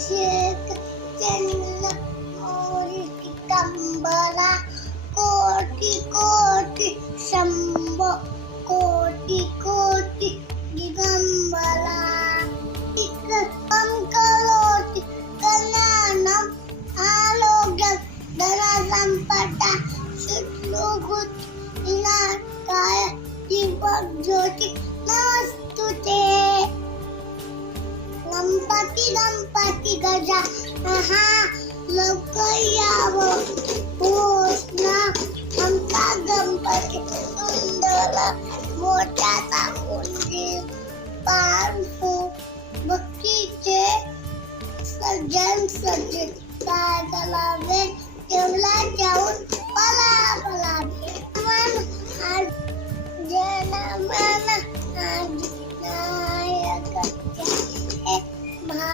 शेत चंद्र मोरी पितांबरा कोटी कोटी शंभो कोटी कोटी दिगंबरा करोति कल्याणम आरोग्यम धनसंपदा सुखलोकुत विनाशाय दीपज्योति नमस्तुते गणपती गजानहा लवकर यावं पोचना आमचा गणपती सुंदर मोठ्याचा उंदीर पांढू भक्तीचे